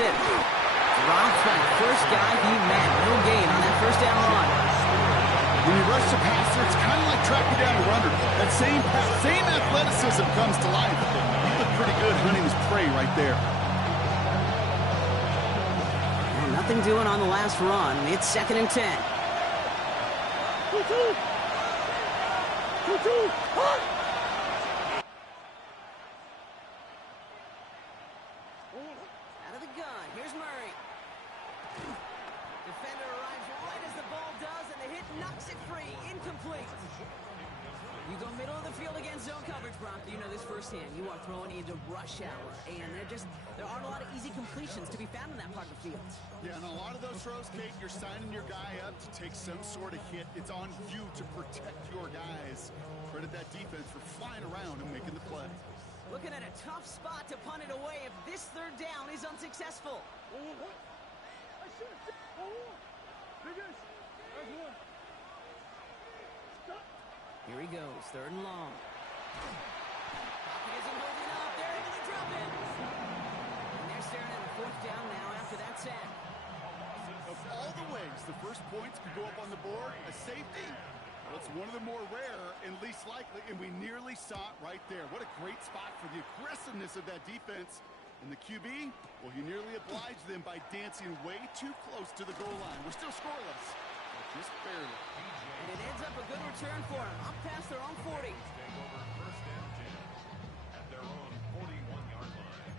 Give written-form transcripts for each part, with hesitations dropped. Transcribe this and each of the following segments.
gets it. Dropped by the first guy he met. No gain on that first down run. When you rush the passer, it's kind of like tracking down a runner. That same athleticism comes to life. He looked pretty good hunting his prey right there. Well, nothing doing on the last run. It's 2nd and 10. Out of the gun. Here's Murray. Defender arrives right as the ball does, and the hit knocks it free. Incomplete. You go middle of the field against zone coverage, Brock. You know this firsthand. You are throwing into rush hour, and there aren't a lot of easy completions to be found in that part of the field. Yeah, and a lot of those throws, Kate, you're signing your guy up to take some sort of hit. It's on you to protect your guys. Credit that defense for flying around and making the play. Looking at a tough spot to punt it away if this 3rd down is unsuccessful. Here he goes, 3rd and long. Pocket isn't holding up. They're able to drop it. And they're staring at a 4th down now after that sack. Of all the ways the first points could go up on the board, a safety, well, it's one of the more rare and least likely, and we nearly saw it right there. What a great spot for the aggressiveness of that defense. And the QB, well, he nearly obliged them by dancing way too close to the goal line. We're still scoreless, but just barely. And it ends up a good return for him, up past their own 40. First and 10 at their own 41-yard line.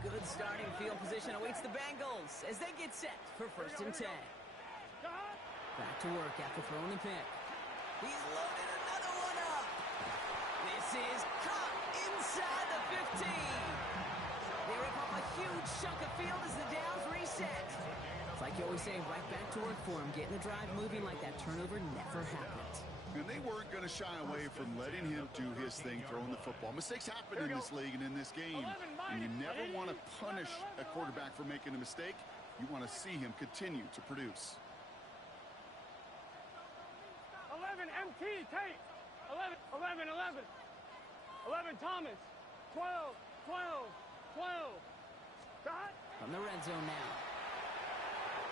Good starting field position awaits the Bengals as they get set for 1st and 10. Back to work after throwing the pick. He's loaded another one up. This is caught inside the 15. They rip up a huge chunk of field as the downs reset. It's like you always say, right back to work for him. Getting the drive moving like that turnover never happened. And they weren't going to shy away from letting him do his thing, throwing the football. Mistakes happen in this league and in this game. And you never want to punish a quarterback for making a mistake. You want to see him continue to produce. 11 MT, Tate. 11, 11, 11. 11 Thomas. 12, 12, 12. Dot. From the red zone now.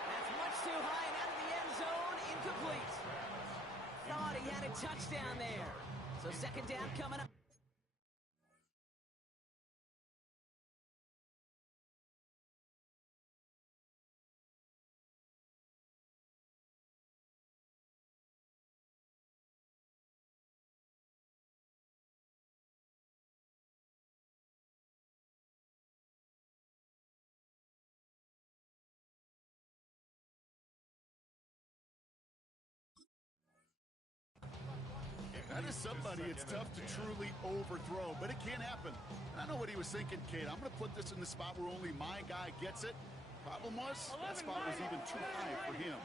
That's much too high and out of the end zone. Incomplete. Thought he had a touchdown there. So 2nd down coming up. That is somebody it's tough to truly overthrow, but it can happen. And I know what he was thinking, Kate. I'm going to put this in the spot where only my guy gets it. Problem was, that spot was even too high for him.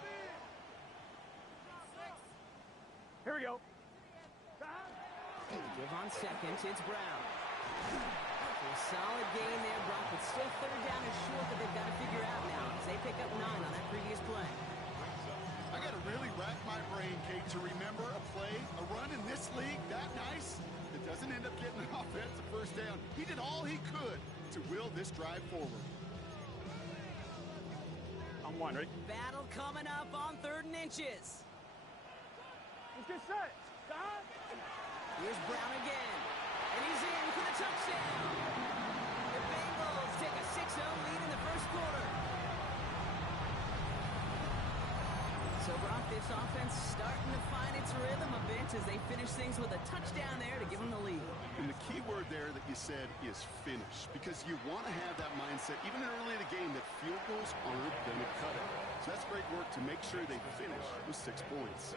Here we go. Give on 2nd, it's Brown. A solid gain there, Brock, but still 3rd down is short that they've got to figure out now as they pick up 9 on that previous play. I got to really rack my brain, Kate, to remember a play, a run in this league that nice that doesn't end up getting an offensive 1st down. He did all he could to will this drive forward. I'm wondering. Battle coming up on 3rd and inches. Let's get set. Dot. Here's Brown again, and he's in for the touchdown. The Bengals take a 6-0 lead in the 1st quarter. So, Brock, this offense starting to find its rhythm a bit as they finish things with a touchdown there to give them the lead. And the key word there that you said is finish, because you want to have that mindset, even early in the game, that field goals aren't going to cut it. So that's great work to make sure they finish with 6 points.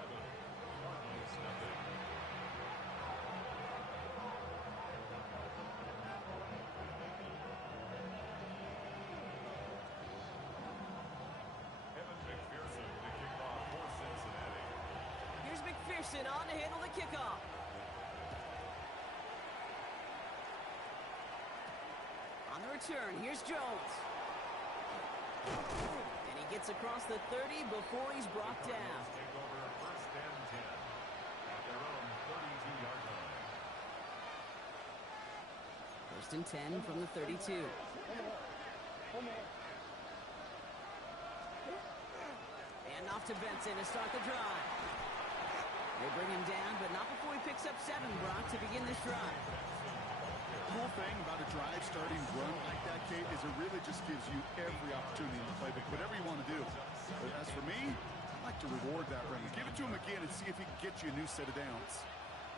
On to handle the kickoff. On the return, here's Jones. And he gets across the 30 before he's brought down. Take over 1st and 10 at their own 32-yard line. First and 10 from the 32. And off to Benson to start the drive. They bring him down, but not before he picks up 7, Brock, to begin this drive. The cool thing about a drive starting run like that, Kate, is it really just gives you every opportunity in the playbook, whatever you want to do. But as for me, I like to reward that run. Give it to him again and see if he can get you a new set of downs.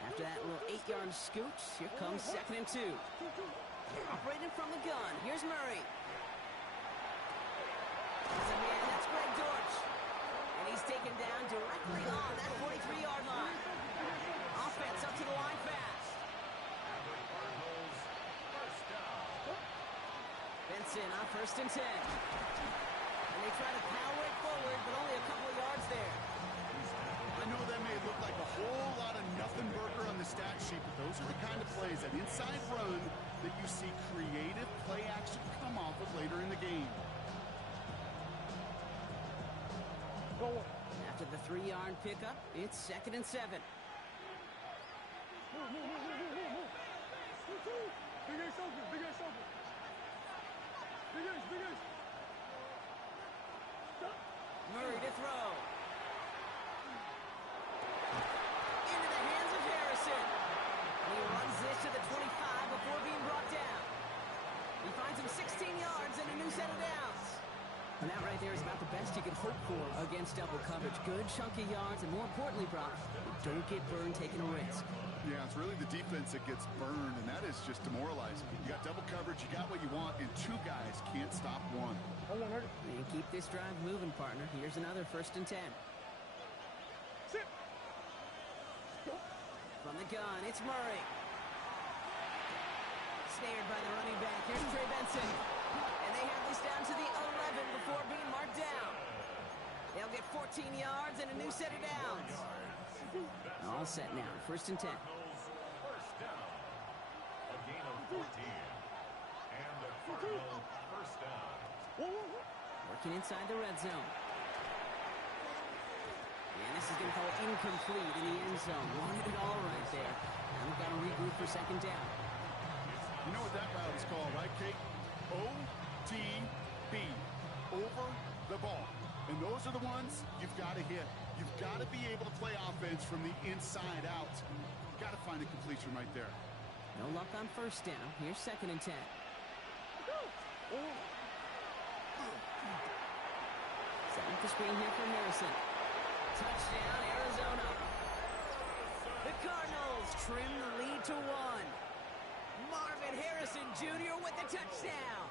After that little 8-yard scooch, here comes 2nd and 2. Operating from the gun, here's Murray. That's a man, that's Greg Dortch. And he's taken down directly on that 43-yard line. Offense up to the line fast. Benson on 1st and 10. And they try to power it forward, but only a couple of yards there. I know that may look like a whole lot of nothing burger on the stat sheet, but those are the kind of plays, that inside run, that you see creative play action come off of later in the game. After the 3-yard pickup, it's 2nd and 7. Big ace open, big ace open. Big ace, big ace. Murray to throw. Into the hands of Harrison. And he runs this to the 25 before being brought down. He finds him 16 yards and a new set of downs. And that right there is about the best you can hope for against double coverage. Good chunky yards, and more importantly, Brock, don't get burned taking a risk. Yeah, it's really the defense that gets burned, and that is just demoralizing. You got double coverage, you got what you want, and 2 guys can't stop one. And keep this drive moving, partner. Here's another 1st and 10. From the gun, it's Murray. Snared by the running back. Here's Trey Benson. And they have this down to the 11 before being marked down. They'll get 14 yards and a new set of downs. All set now. 1st and 10. First down. A gain of 14. And a Cardinal first down. Working inside the red zone. And this is going to fall incomplete in the end zone. Wanted it all right there. Now we've got to regroup for 2nd down. You know what that route is called, right, Kate? OTB. Over the ball. And those are the ones you've got to hit. You've got to be able to play offense from the inside out. You've got to find a completion right there. No luck on 1st down. Here's 2nd and 10. Set up the screen here for Harrison. Touchdown, Arizona. The Cardinals trim the lead to 1. Marvin Harrison Jr. with the touchdown.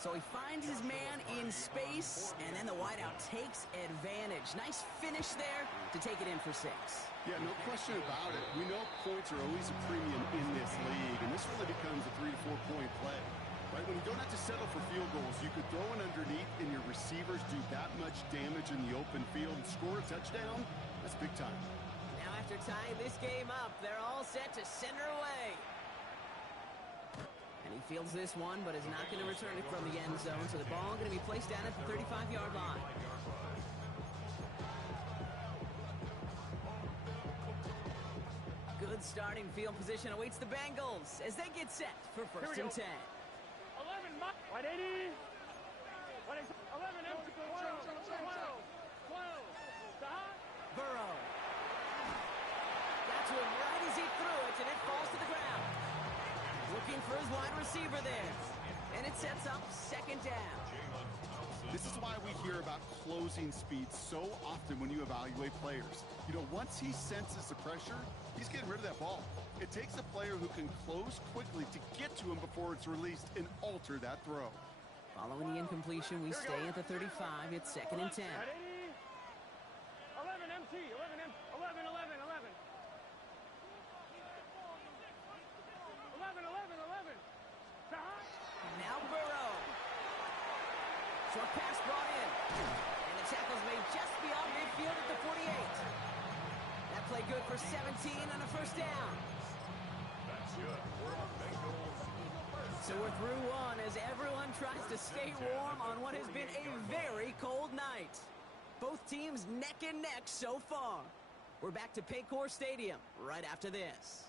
So he finds his man in space, and then the wideout takes advantage. Nice finish there to take it in for 6. Yeah, no question about it. We know points are always a premium in this league, and this really becomes a 3 to 4 point play. Right? When you don't have to settle for field goals, you could throw it underneath, and your receivers do that much damage in the open field and score a touchdown. That's big time. Now after tying this game up, they're all set to send her away. And he fields this one, but is not going to return it from the end zone, so the ball going to be placed down at the 35-yard line. Good starting field position awaits the Bengals as they get set for 1st and 10. 11, 180. 11, 12. Burrow. Got to him right as he threw it, and it falls to the ground. Looking for his wide receiver there. And it sets up 2nd down. This is why we hear about closing speed so often when you evaluate players. You know, once he senses the pressure, he's getting rid of that ball. It takes a player who can close quickly to get to him before it's released and alter that throw. Following the incompletion, we stay at the 35. It's 2nd and 10. 11 MT, 11, 11, 11, 11. 11, 11, 11. Now Burrow. Short pass brought in. And the tackle's made just beyond midfield at the 48. That play good for 17 on a 1st down. That's good for the Bengals. So we're through 1 as everyone tries to stay warm on what has been a very cold night. Both teams neck and neck so far. We're back to Paycor Stadium right after this.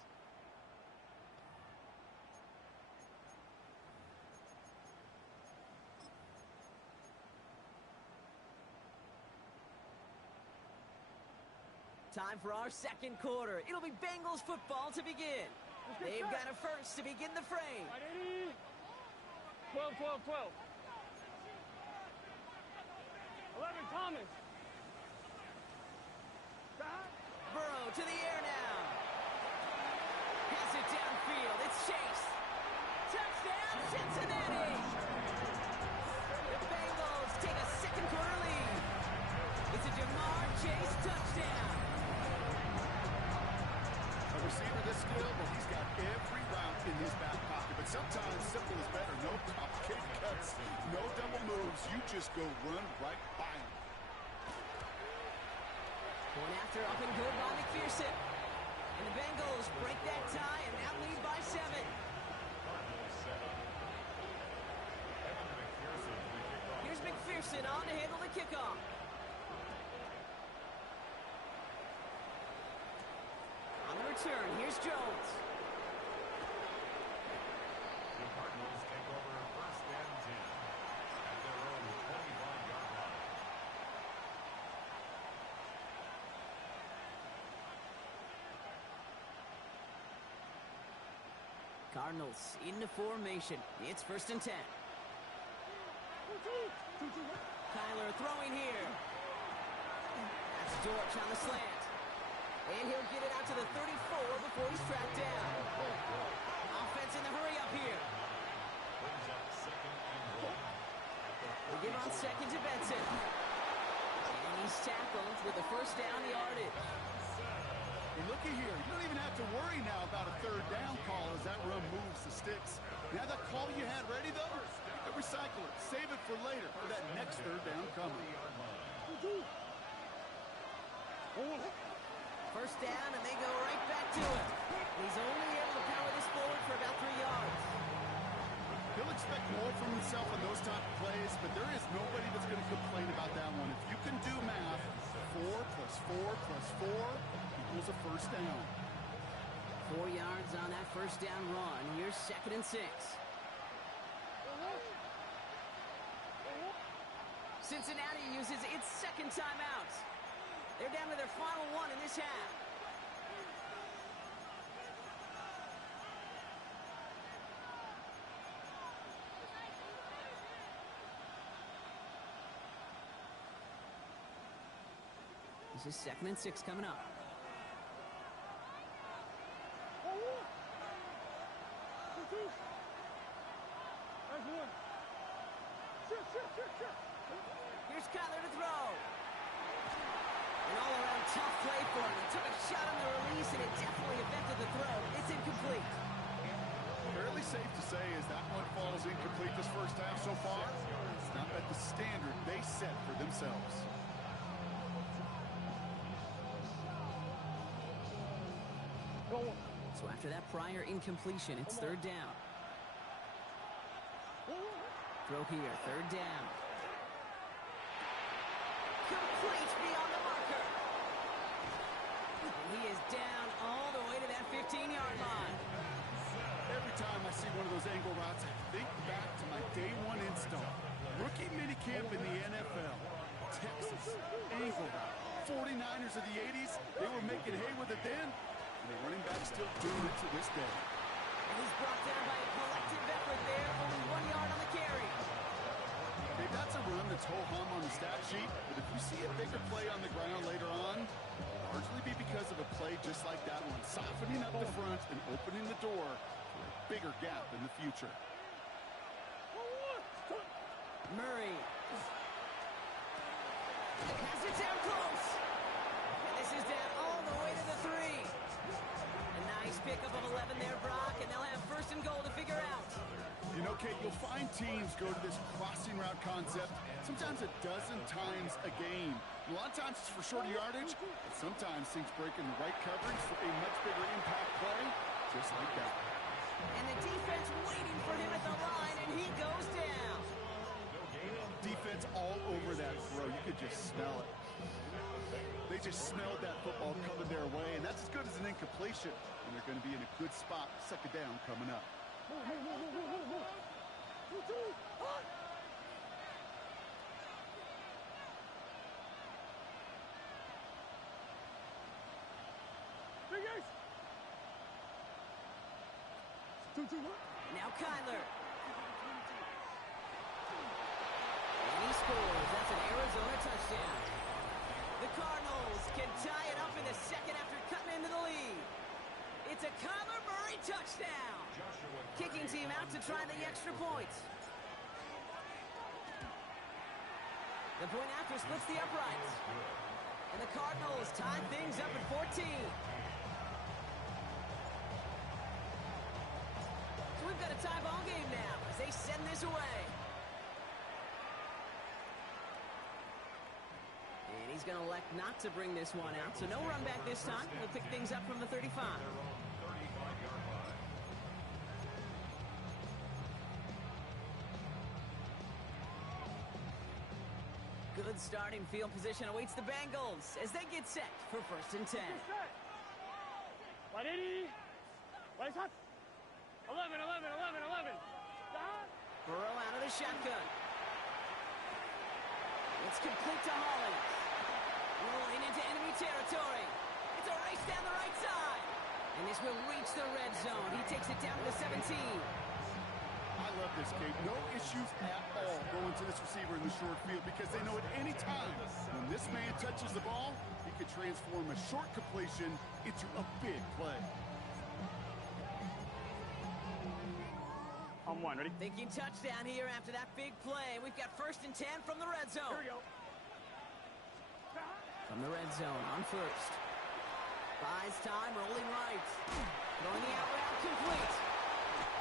time for our second quarter. It'll be Bengals football to begin. They've got a first to begin the frame. 12, 12, 12. 11, Thomas. Burrow to the air now. Has it downfield. It's Chase. Touchdown, Cincinnati. The Bengals take a second quarter lead. It's a Jamar Chase touchdown. A receiver this skilled, well, he's got every route in his back pocket. But sometimes simple is better. No complicated cuts, no double moves. You just go run right by him. One after up and good by McPherson. And the Bengals break that tie and now lead by 7. Here's McPherson on to handle the kickoff. On the return, here's Jones. The Cardinals take over first and 10 at their own 25-yard line. Cardinals into formation. It's first and 10. Kyler throwing here. That's Dortch on the slant. And he'll get it out to the 34 before he's tracked down. Offense in the hurry up here. Brings up second and 1 at the They give on second to Benson. And he's tackled with the first down yardage. And looky here, you don't even have to worry now about a third down call as that run moves the sticks. Now that call you had ready, though, recycle it. Save it for later for that next third down coming. First down, and they go right back to it. He's only able to power this forward for about 3 yards. He'll expect more from himself on those type of plays, but there is nobody that's going to complain about that one. If you can do math, 4 plus 4 plus 4 equals a first down. 4 yards on that first down run. Here's second and 6. Cincinnati uses its second timeout. They're down to their final one in this half. This is second and 6 coming up. Here's Kyler to throw. An all-around tough play for him. He took a shot on the release, and it definitely affected the throw. It's incomplete. Fairly safe to say as that one falls incomplete this first half so far. It's not at the standard they set for themselves. So after that prior incompletion, it's third down. Throw here, third down. Complete beyond the marker. And he is down all the way to that 15-yard line. Every time I see one of those angle routes, I think back to my day one install. Rookie minicamp in the NFL. Texas, angle route. 49ers of the 80s, they were making hay with it then. And the running back still doing it to this day. And he's brought down by a collective effort there. Only 1 yard on the carry. Okay, that's a run that's ho-hum on the stat sheet, but if you see a bigger play on the ground later on, it'll largely be because of a play just like that one, softening up the front and opening the door for a bigger gap in the future. Murray. Has it down close. And this is down all the way to the 3. A nice pickup of 11 there, Brock, and they'll have first and goal to figure out. You know, Kate, you'll find teams go to this crossing route concept sometimes a dozen times a game. A lot of times it's for shorter yardage, but sometimes things break in the right coverage for a much bigger impact play, just like that. And the defense waiting for him at the line, and he goes down. Defense all over that throw. You could just smell it. They just smelled that football coming their way, and that's as good as an incompletion. And they're going to be in a good spot, second down coming up. Now Kyler. And he scores. That's an Arizona touchdown. The Cardinals can tie it up in the second after cutting into the lead. It's a Kyler Murray touchdown. Kicking team out to try the extra points. The point after splits the uprights. And the Cardinals tie things up at 14. So we've got a tie ball game now as they send this away. And he's going to elect not to bring this one out. So no run back this time. We'll pick things up from the 35. Good starting field position awaits the Bengals as they get set for 1st and 10. 180. 11, 11. Burrow out of the shotgun. It's complete to Hollins. Rolling into enemy territory. It's a race down the right side. And this will reach the red zone. He takes it down to the 17. I love this, Kate. No issues at all going to this receiver in the short field because they know at any time when this man touches the ball, he could transform a short completion into a big play. On one, ready? Thinking touchdown here after that big play. We've got 1st and 10 from the red zone. Here we go. From the red zone on 1st. Buys time, rolling right. Throwing the out route complete.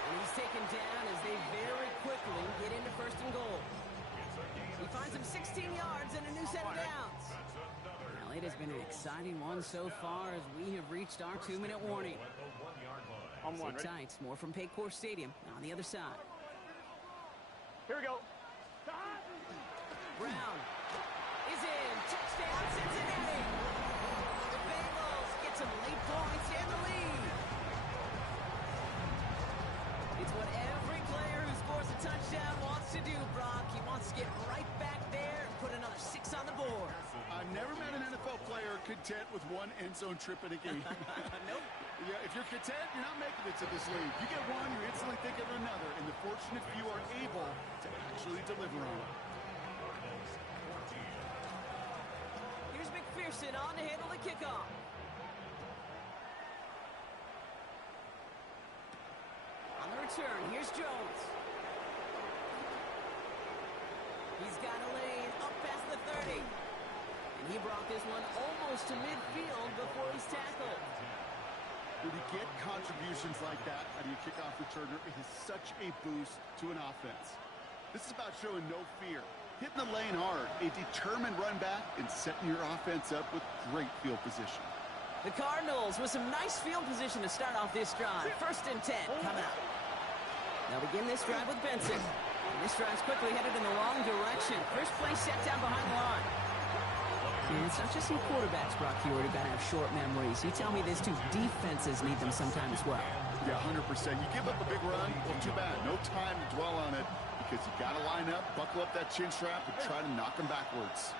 And he's taken down as they very quickly get into 1st and goal. He finds him 16 yards and a new set of downs. Well, it has been an exciting one so far as we have reached our 2-minute warning. On one, Sit ready? tight. More from Paycor Stadium on the other side. Here we go. Brown is in. Touchdown, Cincinnati. The Bengals get some late points and the lead. It's what every player who scores a touchdown wants to do, Brock. He wants to get right back there and put another 6 on the board. I've never met an NFL player content with one end zone trip in a game. Nope. Yeah, if you're content, you're not making it to this league. You get one, you're instantly thinking of another, and the fortunate few are able to actually deliver on it. Here's McPherson on to handle the kickoff. On the return, here's Jones. He's got a lane up past the 30. And he brought this one almost to midfield before he's tackled. When you get contributions like that out of your kickoff returner, it is such a boost to an offense. This is about showing no fear, hitting the lane hard, a determined run back, and setting your offense up with great field position. The Cardinals with some nice field position to start off this drive. 1st and 10 coming up. They'll begin this drive with Benson. And this drive's quickly headed in the wrong direction. First play set down behind the line. And it's not just some quarterbacks, Brock, you already got to have short memories. You tell me this too, defenses need them sometimes as well. Yeah, 100%. You give up a big run, well, too bad. No time to dwell on it because you got to line up, buckle up that chin strap, and try to knock them backwards.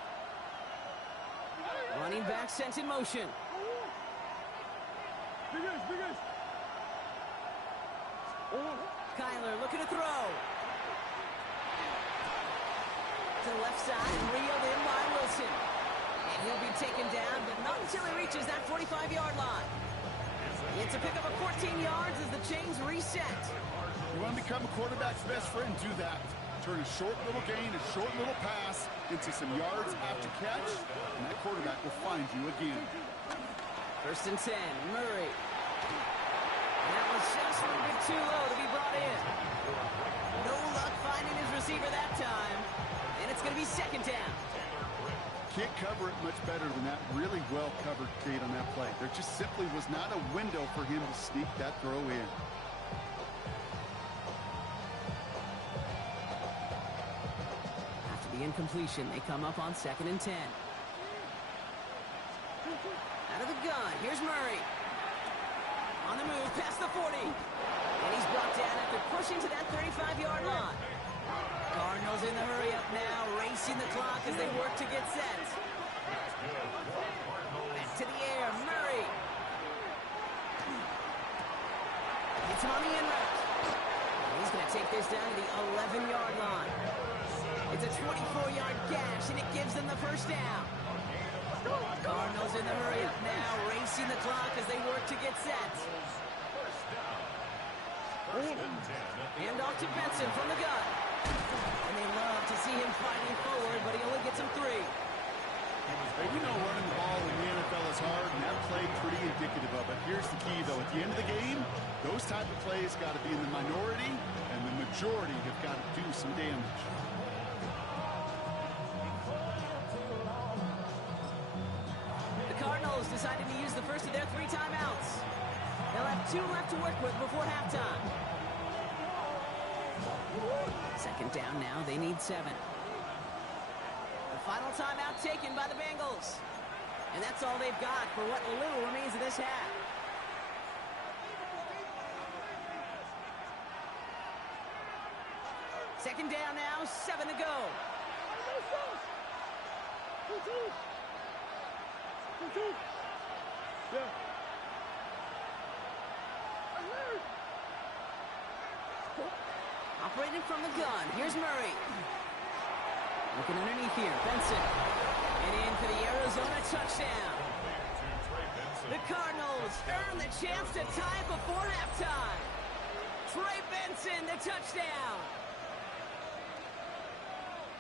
Running back sent in motion. Big guys. Kyler looking to throw. To the left side, reeled in by Wilson. And he'll be taken down, but not until he reaches that 45-yard line. It's a pickup of 14 yards as the chains reset. You want to become a quarterback's best friend, do that. Turn a short little gain, a short little pass into some yards after catch, and that quarterback will find you again. 1st and 10, Murray. And that was just a little bit too low to be brought in. No luck finding his receiver that time. And it's going to be 2nd down. Can't cover it much better than that. Really well covered, Kate, on that play. There just simply was not a window for him to sneak that throw in. After the incompletion, they come up on 2nd and 10. Out of the gun, here's Murray. On the move, past the 40. And he's brought down after pushing to that 35-yard line. Cardinals in the hurry up now, racing the clock as they work to get set. Back to the air, Murray. It's on the in route. He's going to take this down to the 11-yard line. It's a 24-yard gash, and it gives them the first down. Cardinals in the hurry up now, racing the clock as they work to get set. Hand off to Benson from the gun. And they love to see him fighting forward, but he only gets him 3. We know running the ball in the NFL is hard, and that play pretty indicative of it. Here's the key, though. At the end of the game, those type of plays got to be in the minority, and the majority have got to do some damage. The Cardinals decided to use the first of their 3 timeouts. They'll have 2 left to work with before halftime. Second down now. They need 7. The final timeout taken by the Bengals. And that's all they've got for what little remains of this half. Second down now. 7 to go. Yeah. Operating from the gun. Here's Murray. Looking underneath here. Benson. And in for the Arizona touchdown. The Cardinals earn the chance to tie before halftime. Trey Benson, the touchdown.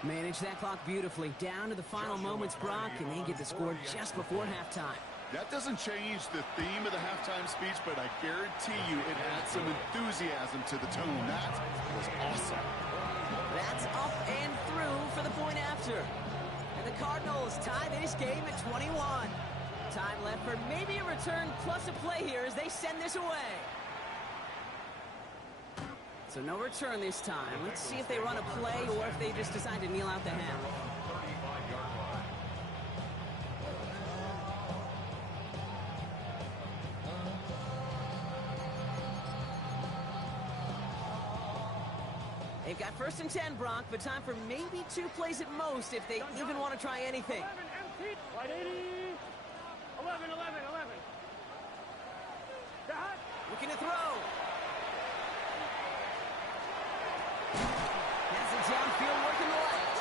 Manage that clock beautifully. Down to the final moments, Brock, and they get the score just before halftime. That doesn't change the theme of the halftime speech, but I guarantee you it adds some enthusiasm to the tone. That was awesome. That's up and through for the point after. And the Cardinals tie this game at 21. Time left for maybe a return plus a play here as they send this away. So no return this time. Let's see if they run a play or if they just decide to kneel out the half. They've got 1st and 10, Brock, but time for maybe 2 plays at most if they even want to try anything. 11 empty. Right 80. 11. Dot. Looking to throw. Has it downfield, working the left.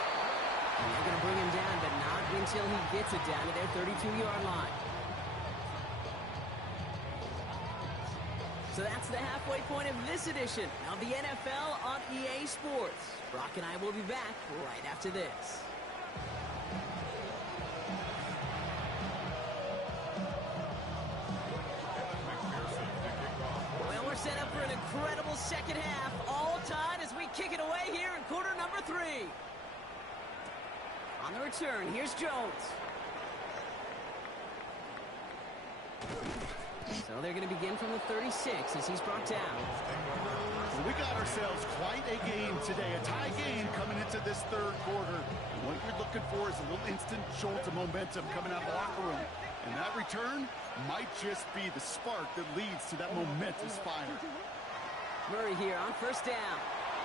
And they're going to bring him down, but not until he gets it down to their 32-yard line. So that's the halfway point of this edition of the NFL on EA Sports. Brock and I will be back right after this. Well, we're set up for an incredible second half. All tied as we kick it away here in quarter number 3. On the return, here's Jones. So they're going to begin from the 36 as he's brought down. Well, we got ourselves quite a game today, a tie game coming into this 3rd quarter. And what you're looking for is a little instant jolt of momentum coming out of the locker room. And that return might just be the spark that leads to that momentous fire. Murray here on 1st down.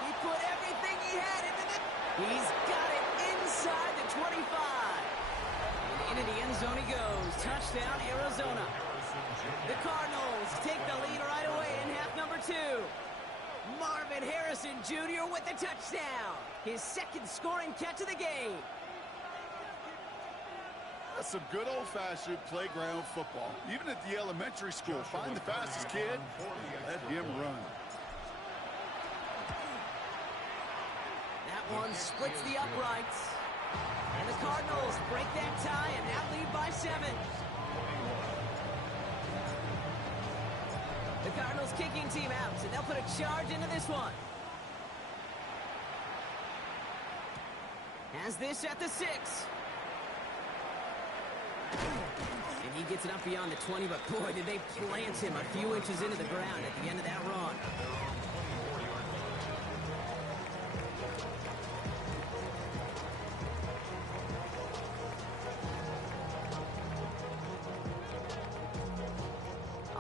He put everything he had into the... He's got it inside the 25. And into the end zone he goes. Touchdown, Arizona. The Cardinals take the lead right away in half number 2. Marvin Harrison Jr. with the touchdown. His 2nd scoring catch of the game. That's some good old-fashioned playground football. Even at the elementary school, find the fastest kid, let him run. That one splits the uprights. And the Cardinals break that tie and now lead by 7. The Cardinals kicking team out, so they'll put a charge into this one. Has this at the 6. And he gets it up beyond the 20, but boy, did they plant him a few inches into the ground at the end of that run.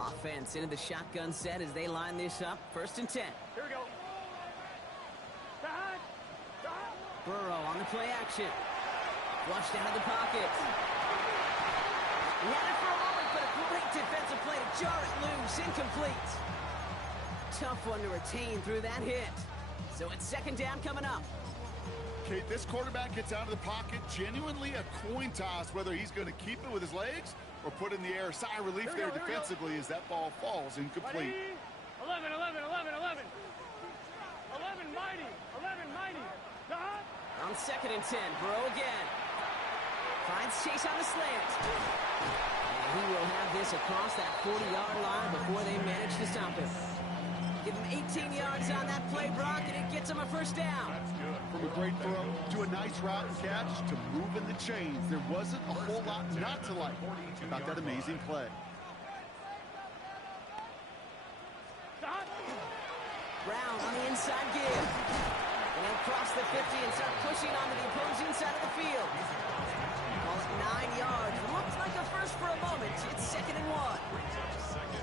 Offense into the shotgun set as they line this up. 1st and 10. Here we go. Dot. Burrow on the play action. Flushed out of the pocket. He had it for a moment, but a great defensive play to jar it loose. Incomplete. tough one to retain through that hit. So it's second down coming up. Kate, this quarterback gets out of the pocket, genuinely a coin toss whether he's going to keep it with his legs or put in the air. Sigh of relief there defensively as that ball falls incomplete. 11, 11, 11, 11. 11 mighty, 11 mighty. On second and 10, Burrow again. Finds Chase on the slant. And he will have this across that 40-yard line before they manage to stop him. Give him 18 yards on that play, Brock, and it gets him a first down. From a great throw to a nice route and catch to moving the chains. There wasn't a whole lot not to like about that amazing play. Brown on the inside give. And he'll cross the 50 and start pushing onto the opposing side of the field. Call it 9 yards. Looks like a first for a moment. It's second and 1.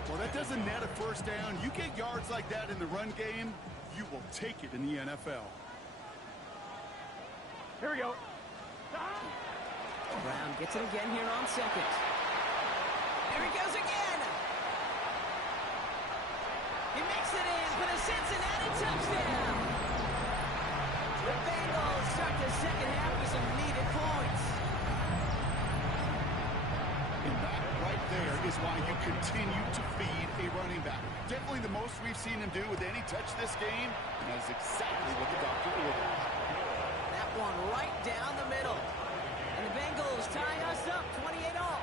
Well, that doesn't net a first down. You get yards like that in the run game, you will take it in the NFL. Here we go. Brown gets it again here on second. Here he goes again. He makes it in for the Cincinnati touchdown. The Bengals start the second half with some needed points. And that right there is why you continue to feed a running back. Definitely the most we've seen him do with any touch this game, and that is exactly what the doctor ordered. That one right down the middle. And the Bengals tie us up 28-all.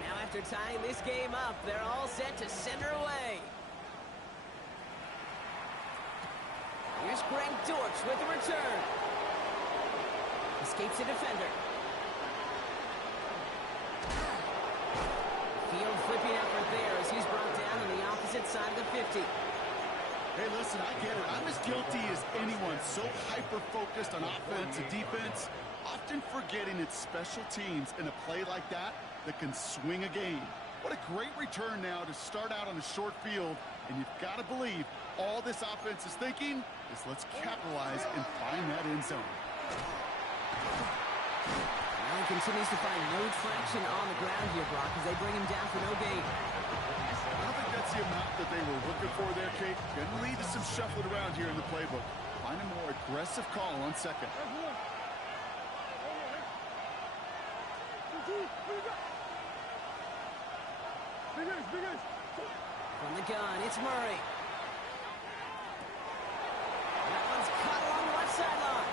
Now after tying this game up, they're all set to send her away. Here's Greg Dortch with the return. Escapes the defender. Field flipping effort there as he's brought down on the opposite side of the 50. Hey, listen, I get it. I'm as guilty as anyone. So hyper-focused on offense and defense, often forgetting it's special teams in a play like that that can swing a game. What a great return now to start out on a short field, and you've got to believe all this offense is thinking is let's capitalize and find that end zone. Allen continues to find no traction on the ground here, Brock, as they bring him down for no gain. I don't think that's the amount that they were looking for there, Kate. Going to lead to some shuffling around here in the playbook. Find a more aggressive call on second. From the gun, it's Murray. That one's caught along the left sideline.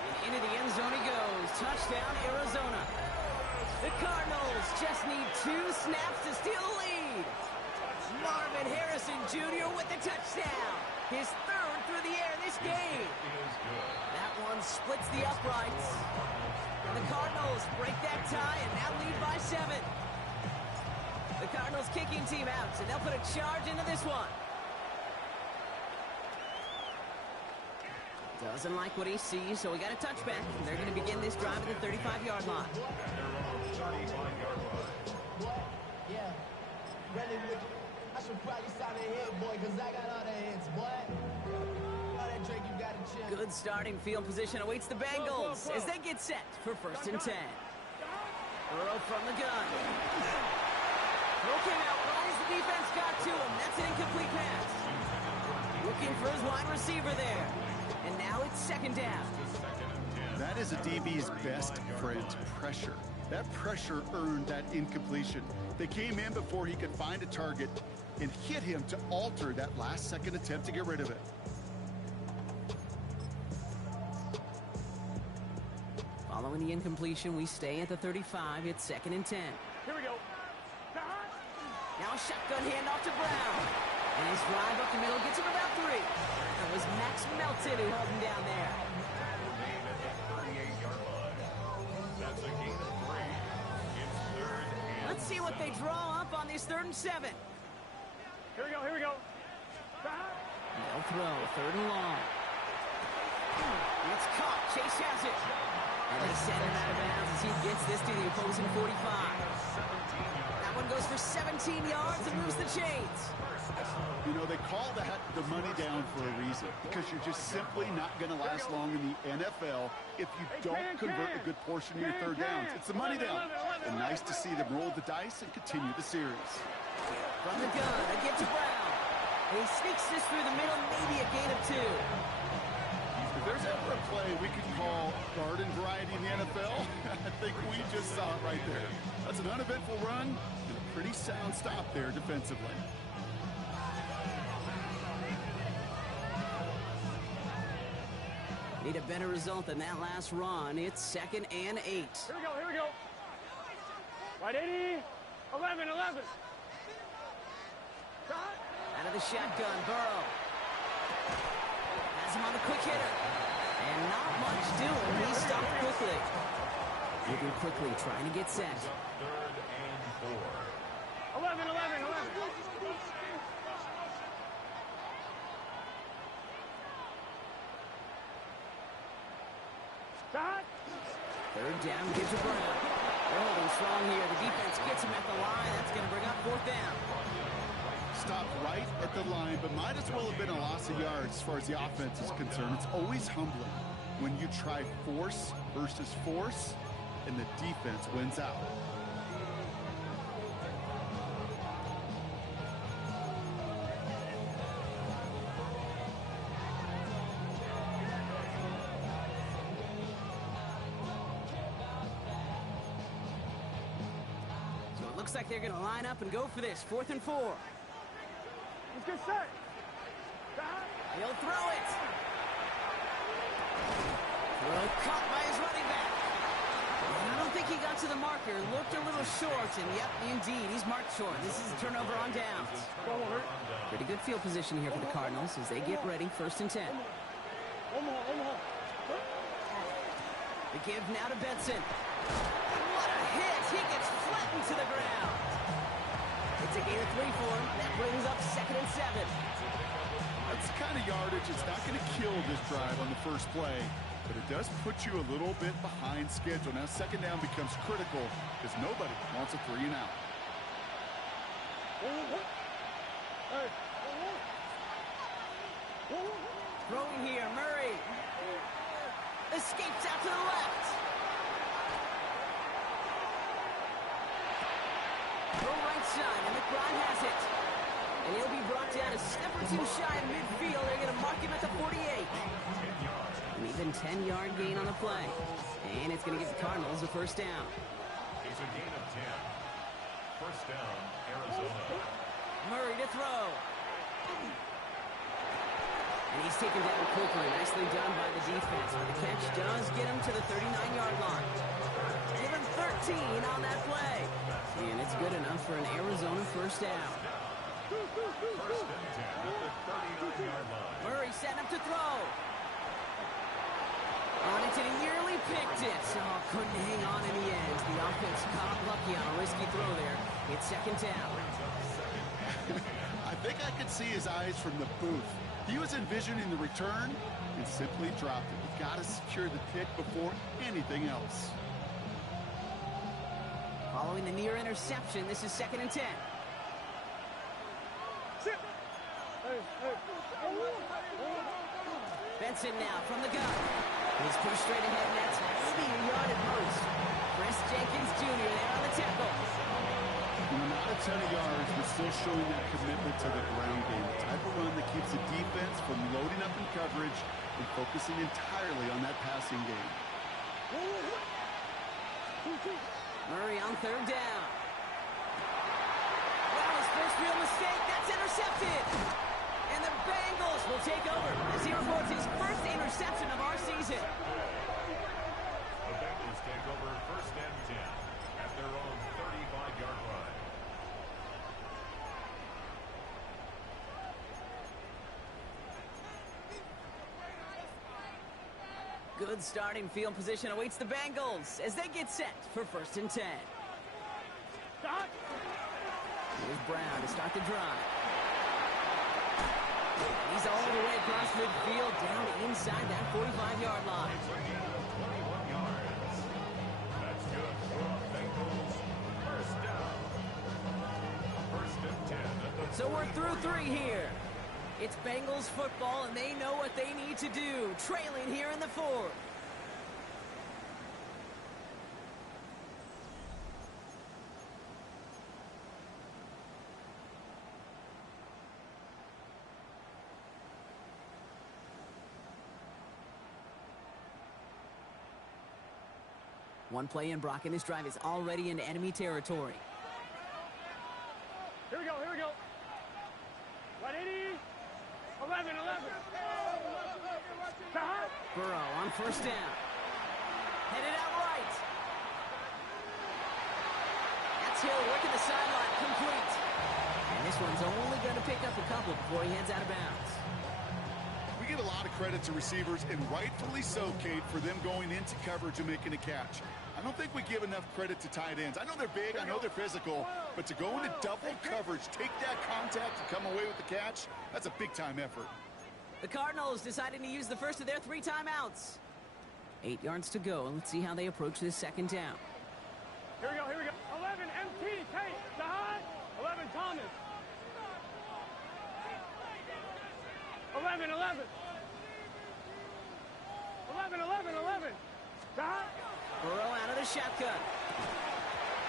And into the end zone he goes. Touchdown, Arizona. The Cardinals just need 2 snaps to steal the lead. Marvin Harrison Jr. with the touchdown. His third through the air this game. That one splits the uprights. And the Cardinals break that tie and now lead by 7. The Cardinals kicking team out, and they'll put a charge into this one. Doesn't like what he sees, so we got a touchback. They're going to begin this drive at the 35-yard line. Yeah, really, I should probably sign a hit, boy, because I got all the hits, boy. All that drink you got to chill. Good starting field position awaits the Bengals as they get set for first and 10. Burrow from the gun. Throw came out right as the defense got to him. That's an incomplete pass. Looking for his wide receiver there. And now it's second down. That is a DB's best friend, pressure. That pressure earned that incompletion. They came in before he could find a target and hit him to alter that last-second attempt to get rid of it. Following the incompletion, we stay at the 35. It's second and 10. Here we go. Now a shotgun handoff to Brown. And his drive up the middle gets him about 3. That was Max Melton who held him down there. That's a gain of 3. It's third and Let's see what they draw up on this 3rd and 7. Here we go, here we go. No throw, 3rd and long. It's caught. Chase has it. And they send him out of bounds as he gets this to the opposing 45. Now That one goes for 17 yards and moves the chains. You know, they call that the money down for a reason, because you're just simply not going to last long in the NFL if you don't convert a good portion of your third downs. It's the money down. And nice to see them roll the dice and continue the series. From the gun, a give to Brown. And he sneaks this through the middle, maybe a gain of 2. If there's ever a play we could call garden variety in the NFL, I think we just saw it right there. That's an uneventful run and a pretty sound stop there defensively. Need a better result than that last run. It's 2nd and 8. Here we go. Right, 80, 11. Out of the shotgun, Burrow. Has him on the quick hitter. And not much doing. He stopped quickly. Moving quickly, trying to get set. 3rd and 4. 11. Stop. 3rd down, gives to Brown. They're holding strong here. The defense gets him at the line. That's going to bring up 4th down. Stopped right at the line, but might as well have been a loss of yards as far as the offense is concerned. It's always humbling when you try force versus force, and the defense wins out. So it looks like they're going to line up and go for this. 4th and 4. Let's get set. Stop. He'll throw it. Throw caught by his running back. And I don't think he got to the marker. Looked a little short, and yep, indeed, he's marked short. This is a turnover on downs. Pretty good field position here for the Cardinals as they get ready. 1st and 10. Omaha. The give now to Benson. What a hit! He gets flattened to the ground. It's a gain of 3 for him. That brings up 2nd and 7. That's the kind of yardage. It's not going to kill this drive on the first play, but it does put you a little bit behind schedule. Now 2nd down becomes critical because nobody wants a 3 and out. Throwing here, Murray. Escapes out to the left. Throw right side, and McBride has it. And he'll be brought down a step or 2 shy of midfield. They're going to mark him at the 48. An even 10-yard gain on the play. And it's going to give the Cardinals a 1st down. It's a gain of 10. 1st down, Arizona. Murray to throw. And he's taken down quickly. Nicely done by the defense. But the catch does get him to the 39-yard line. Give him 13 on that play. And it's good enough for an Arizona 1st down. 1st and 10 at the 39-yard line. Murray setting up to throw. On it, and he nearly picked it. Oh, couldn't hang on in the end. The offense got lucky on a risky throw there. It's 2nd down. I think I could see his eyes from the booth. He was envisioning the return and simply dropped it. You've got to secure the pick before anything else. Following the near interception, this is 2nd and 10. Benson now from the gun. He's pushed straight ahead, and that's maybe a yard at most. Chris Jenkins Jr. there on the tackle. Not a ton of yards, but still showing that commitment to the ground game. The type of run that keeps the defense from loading up in coverage and focusing entirely on that passing game. Murray on 3rd down. Well, his first real mistake, that's intercepted. And the Bengals will take over as he reports his first interception of our season. The Bengals take over 1st and 10 at their own 35-yard line. Good starting field position awaits the Bengals as they get set for 1st and 10. Here's Brown to start the drive. He's all the way across midfield down inside that 45-yard line. 21 yards. That's good for Bengals. 1st down. So we're through 3 here. It's Bengals football, and they know what they need to do, trailing here in the 4th. One play in, Brock, and this drive is already into enemy territory. Here we go, here we go. 180, 11, 11. Burrow on first down. Headed out right. That's Hill working the sideline, complete. And this one's only going to pick up a couple before he heads out of bounds. We give a lot of credit to receivers, and rightfully so, Kate, for them going into coverage and making a catch. I don't think we give enough credit to tight ends. I know they're big, I know they're physical, but to go into double coverage, take that contact, and come away with the catch, that's a big-time effort. The Cardinals deciding to use the first of their 3 timeouts. 8 yards to go, and let's see how they approach this second down. Here we go, here we go. 11, MT, Tate, Sahad. 11, Thomas. 11, 11. 11, 11, 11. Sahad. Burrow out of the shotgun.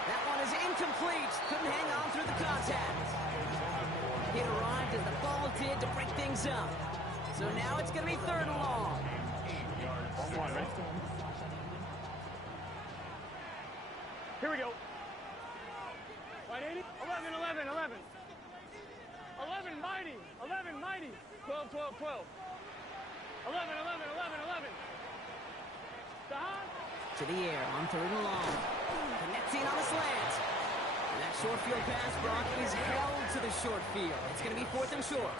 That one is incomplete. Couldn't hang on through the contact. It arrived as the ball did to break things up. So now it's going to be 3rd and long. Here we go. 180, 11, 11, 11. 11, mighty. 11, mighty. 12, 12, 12. 11, 11, 11, 11. Sahad. To the air on 3rd and long. Connecting on a slant. And that short field pass, Brock, is held to the short field. It's going to be 4th and short.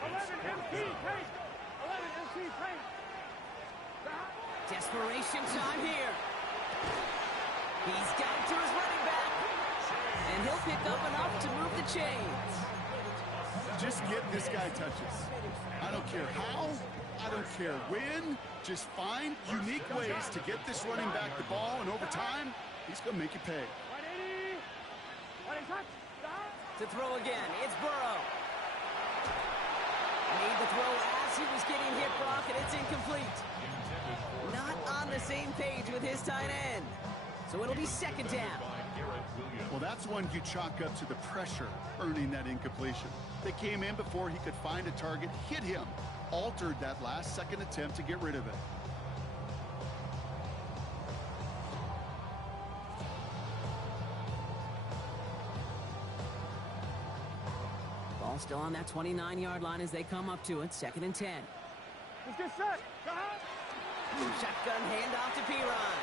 11, MT, Tate. 11, MT, Tate. Sahad. Desperation time here. He's got it to his running back. And he'll pick up enough to move the chains. Just get this guy touches. I don't care how, I don't care when. Just find unique ways to get this running back the ball, and over time, he's going to make you pay. 180. 180, touch. Sahad. To throw again, it's Burrow. Made the throw as he was getting hit, Brock, and it's incomplete. Not on the same page with his tight end. So it'll be 2nd down. Well, that's one you chalk up to the pressure earning that incompletion. They came in before he could find a target, hit him, altered that last-second attempt to get rid of it. Ball still on that 29-yard line as they come up to it. 2nd and 10. Let's get set. Sahad. Shotgun handoff to P-Ron.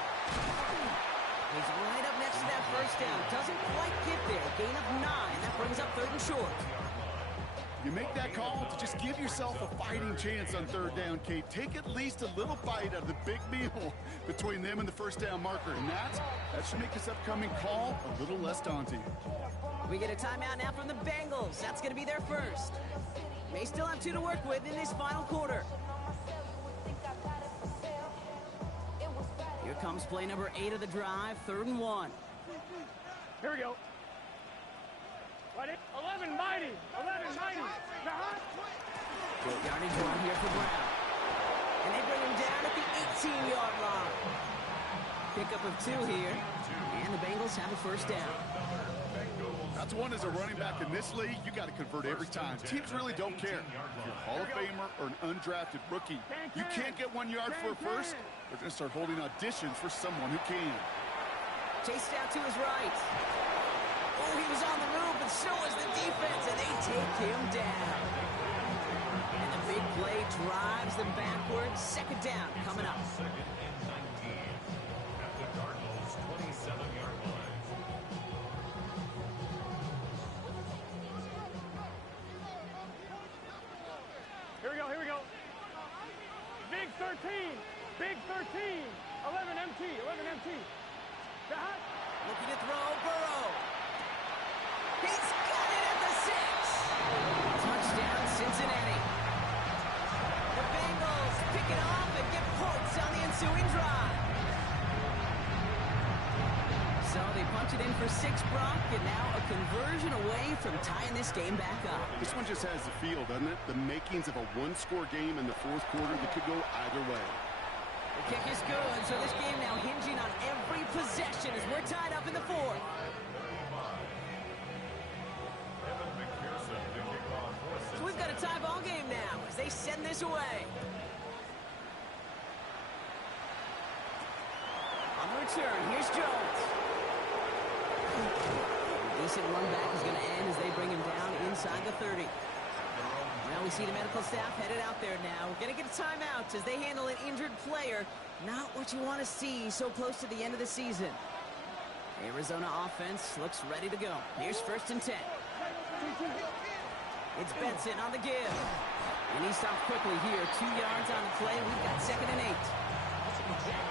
He's right up next to that first down. Doesn't quite get there. Gain of 9. That brings up 3rd and short. You make that call to just give yourself a fighting chance on 3rd down, Kate. Take at least a little bite out of the big meal between them and the first down marker. And that should make this upcoming call a little less daunting. We get a timeout now from the Bengals. That's going to be their first. They still have 2 to work with in this final quarter. Here comes play number 8 of the drive, 3rd and 1. Here we go. 11, mighty. 11, mighty. Sahad. Good yardage run here for Brown. And they bring him down at the 18-yard line. Pickup of 2 here. And the Bengals have a first down. That's one as a running back in this league, you got to convert every time. Teams really don't care. If you're a Hall of Famer or an undrafted rookie, you can't get 1 yard for a first, they're going to start holding auditions for someone who can. Chased out to his right. Oh, he was on the move, but so was the defense, and they take him down. And the big play drives them backwards. 2nd down coming up. 2nd and 19 at the Cardinals' 27-yard line. Here we go, here we go. Big 13. Big 13. 11 MT. 11 MT. Sahad. Looking to throw, Burrow. He's got it at the 6. Touchdown, Cincinnati. The Bengals pick it off and get points on the ensuing drive. So they punch it in for 6, Brock, and now a conversion away from tying this game back up. This one just has the feel, doesn't it? The makings of a one-score game in the fourth quarter that could go either way. The kick is good, so this game now hinging on every possession as we're tied up in the fourth. So we've got a tie ball game now as they send this away. On the return, here's Jones. A decent run back is going to end as they bring him down inside the 30. Well, we see the medical staff headed out there now. We're going to get a timeout as they handle an injured player. Not what you want to see so close to the end of the season. Arizona offense looks ready to go. Here's 1st and 10. It's Benson on the give. And he stopped quickly here. 2 yards on the play. We've got 2nd and 8.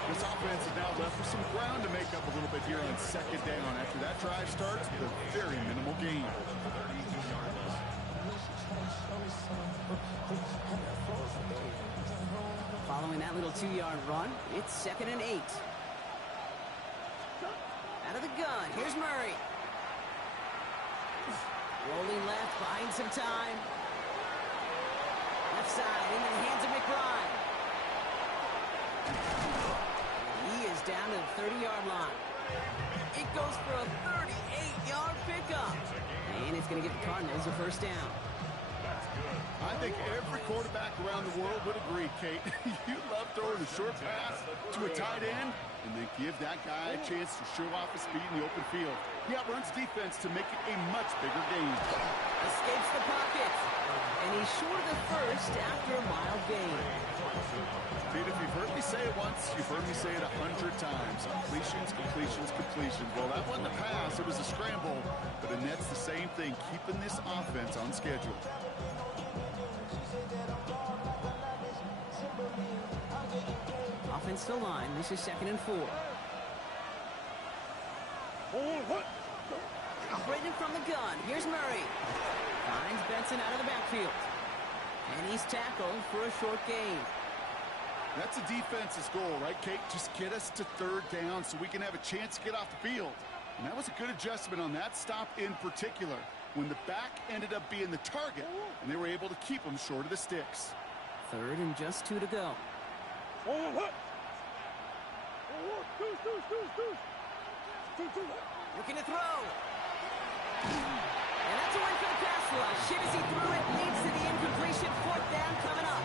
This offense is now left with some ground to make up a little bit here on 2nd down. After that drive starts with a very minimal gain. Following that little 2-yard run, it's 2nd and 8. Out of the gun, here's Murray. Rolling left, buying some time. Left side, into the hands of McBride. He is down to the 30-yard line. It goes for a 38-yard pickup. And it's going to give the Cardinals a 1st down. I think every quarterback around the world would agree, Kate. You love throwing a short pass to a tight end and then give that guy a chance to show off his speed in the open field. He outruns defense to make it a much bigger gain. Escapes the pocket. And he's short of the 1st after a mild gain. Pete, if you've heard me say it once, you've heard me say it 100 times. Completions, completions, completions. Well, that wasn't a pass. It was a scramble. But Annette's the same thing, keeping this offense on schedule. Offense still line. This is 2nd and 4. Operating from the gun. Here's Murray. Finds Benson out of the backfield. And he's tackled for a short gain. That's a defense's goal, right, Kate? Just get us to 3rd down so we can have a chance to get off the field. And that was a good adjustment on that stop in particular, when the back ended up being the target, and they were able to keep him short of the sticks. 3rd and just 2 to go. Looking to throw. And that's a win for the pass rush. Shit as he threw it, leads to the incompletion. 4th down coming up.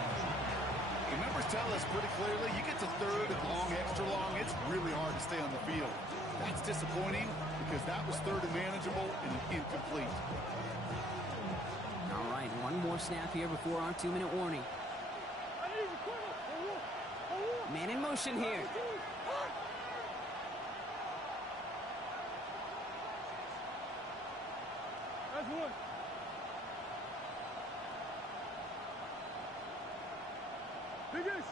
The numbers tell us pretty clearly, you get to 3rd and long, extra long, it's really hard to stay on the field. That's disappointing because that was 3rd and manageable and incomplete. All right, one more snap here before our 2-minute warning. Man in motion here. That's one. Biggest.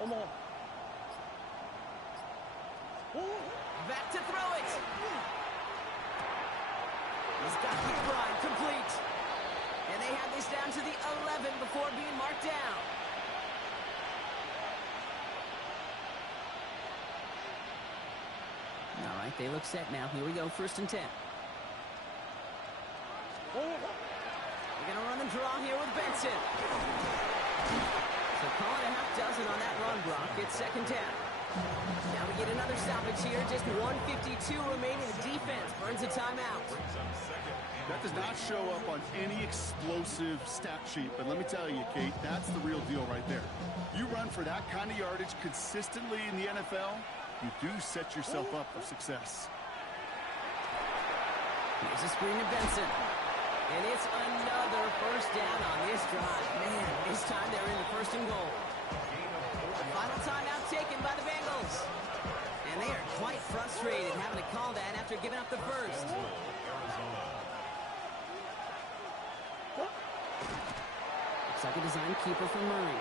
Come on. Back to throw it. He's got McBride complete. And they have this down to the 11 before being marked down. All right, they look set now. Here we go, 1st and 10. We're going to run and draw here with Benson. So call it a half dozen on that run, Brock. It's 2nd down. Now we get another stoppage here. Just 1:52 remaining. The defense burns a timeout. That does not show up on any explosive stat sheet, but let me tell you, Kate, that's the real deal right there. You run for that kind of yardage consistently in the NFL, you do set yourself up for success. Here's a screen to Benson. And it's another 1st down on this drive. Man, this time they're in the 1st and goal. Final timeout taken by the Bengals. And they are quite frustrated having to call that after giving up the 1st. Looks like a design keeper for Murray.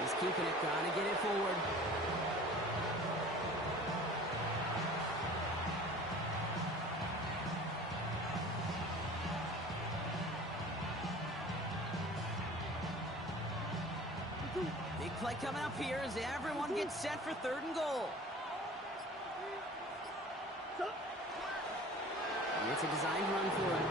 He's keeping it, trying to get it forward. play coming up here as everyone gets set for 3rd and goal. It's a designed run for him.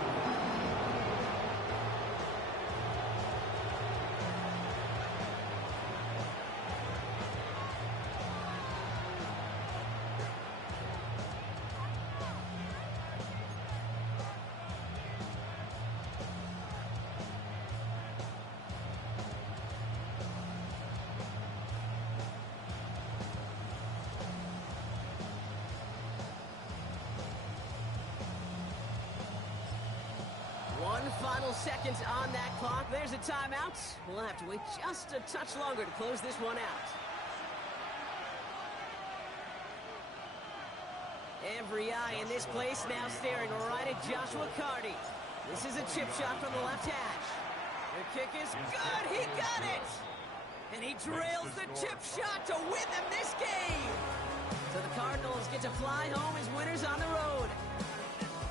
One final second on that clock. There's a timeout. We'll have to wait just a touch longer to close this one out. Every eye in this place now staring right at Joshua Carty. This is a chip shot from the left hash. The kick is good. He got it. And he drills the chip shot to win them this game. So the Cardinals get to fly home as winners on the road.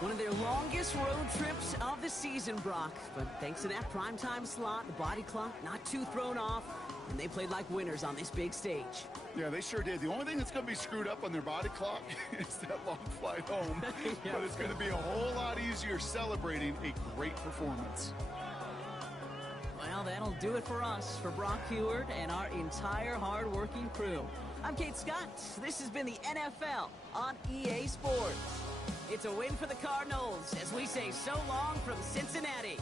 One of their longest road trips of the season, Brock. But thanks to that primetime slot, the body clock not too thrown off, and they played like winners on this big stage. Yeah, they sure did. The only thing that's going to be screwed up on their body clock is that long flight home. Yeah. But it's going to be a whole lot easier celebrating a great performance. Well, that'll do it for us, for Brock Heward and our entire hard-working crew. I'm Kate Scott. This has been the NFL on EA Sports. It's a win for the Cardinals as we say so long from Cincinnati.